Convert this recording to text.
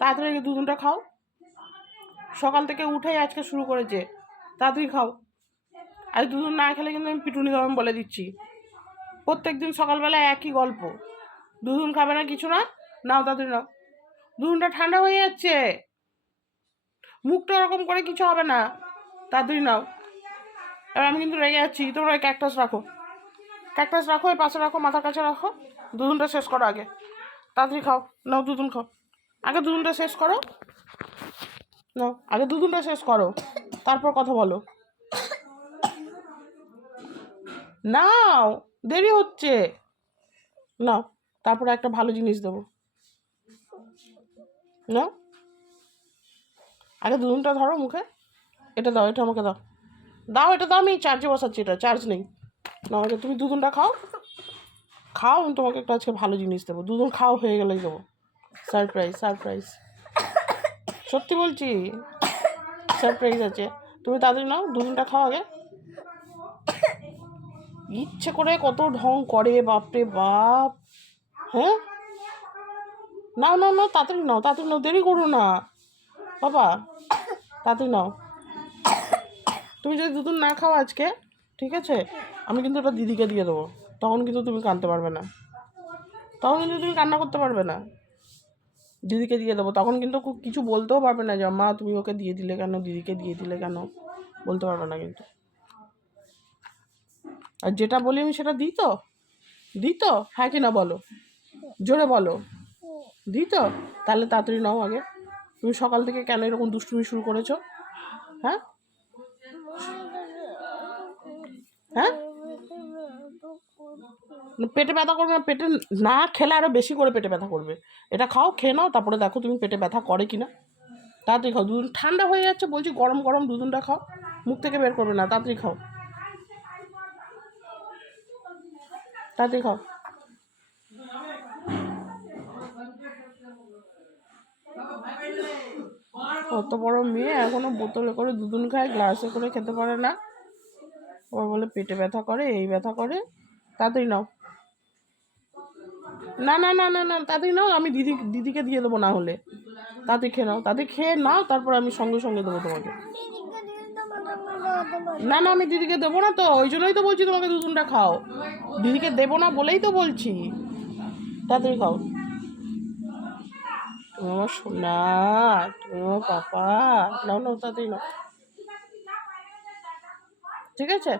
তাড়াতাড়ি দুধুনটা খাও। সকাল থেকে উঠেই আজকে শুরু করেছে, তাড়াতাড়ি খাও। আজ দুধুন না খেলে কিন্তু আমি পিটুনি দেবো, আমি বলে দিচ্ছি। প্রত্যেক দিন সকালবেলায় একই গল্প, দুধুন খাবে না কিছু না, নাও তাড়াতাড়ি নাও। দুধুনটা ঠান্ডা হয়ে যাচ্ছে, মুখটা ওরকম করে কিছু হবে না, তাড়াতাড়ি নাও। এবার আমি কিন্তু রেগে যাচ্ছি, তোমরা ওই ক্যাকটাস রাখো, ক্যাকটাস রাখো, ওই পাশে রাখো, মাথার কাছে রাখো। দুধুনটা শেষ করো আগে, তাড়াতাড়ি খাও, নাও দুধুন খাও। আগে দুধুনটা শেষ করো, নাও আগে দুধুনটা শেষ করো, তারপর কথা বলো। নাও, দেরি হচ্ছে, নাও। তারপরে একটা ভালো জিনিস দেবো, নাও। আগে দুধুনটা ধরো মুখে, এটা দাও, এটা আমাকে দাও, দাও এটা দাও, আমি চার্জে বসাচ্ছি, এটা চার্জ নেই। নাও আগে তুমি দুধুনটা খাও, খাও, আমি তোমাকে একটা আজকে ভালো জিনিস দেবো, দুধুন খাও, হয়ে গেলেই দেবো। সারপ্রাইজ, সারপ্রাইজ, সত্যি বলছি, সারপ্রাইজ আছে। তুমি তাড়াতাড়ি নাও, দুধুনটা খাও আগে। ইচ্ছে করে কত ঢং করে, বাপরে বাপ। হ্যাঁ, নাও নাও নাও, তাড়াতাড়ি নাও, তাড়াতাড়ি নাও, দেরি করো না বাবা, তাড়াতাড়ি নাও। তুমি যদি দুধুন না খাও আজকে, ঠিক আছে, আমি কিন্তু ওটা দিদিকে দিয়ে দেবো, তখন কিন্তু তুমি কাঁদতে পারবে না, তখন কিন্তু তুমি কান্না করতে পারবে না। দিদিকে দিয়ে দেবো, তখন কিন্তু কিছু বলতেও পারবে না যে মা তুমি ওকে দিয়ে দিলে কেন, দিদিকে দিয়ে দিলে কেন, বলতে পারবে না কিন্তু। আর যেটা বলি আমি সেটা দিই তো, দিই তো, হ্যাঁ কি না বলো, জোরে বলো, দিই তো। তাহলে তাড়াতাড়ি নাও আগে। তুমি সকাল থেকে কেন এরকম দুষ্টুমি শুরু করেছো? হ্যাঁ, হ্যাঁ, পেটে ব্যথা করবে না, পেটে না খেলে আরো বেশি করে পেটে ব্যথা করবে। এটা খাও, খেয়ে নাও, তারপরে দেখো তুমি পেটে ব্যথা করে কিনা। তাড়াতাড়ি খাও, দুধ ঠান্ডা হয়ে যাচ্ছে বলছি, গরম গরম দুধুনটা খাও, মুখ থেকে বের করবে না, তাড়াতাড়ি খাও, তাড়াতাড়ি খাও। কত বড় মেয়ে, এখনো বোতলে করে দুধুন খায়, গ্লাসে করে খেতে পারে না, ওর বলে পেটে ব্যথা করে, এই ব্যথা করে। তাড়াতাড়ি নাও, না না না না না, তাড়াতাড়ি নাও, আমি দিদিকে দিয়ে দেবো, না হলে তাড়াতাড়ি খেয়ে নাও, তাড়াতাড়ি খেয়ে নাও, তারপর আমি সঙ্গে সঙ্গে দেবো তোমাকে। না না, আমি দিদিকে দেবো না তো, ওই জন্যই তো বলছি তোমাকে দুধুনটা খাও, দিদিকে দেবো না বলেই তো বলছি, তাড়াতাড়ি খাও। তুমি আমার সোনা, তুমি আমার পাপা, নাও নাও, তাড়াতাড়ি নাও, ঠিক আছে।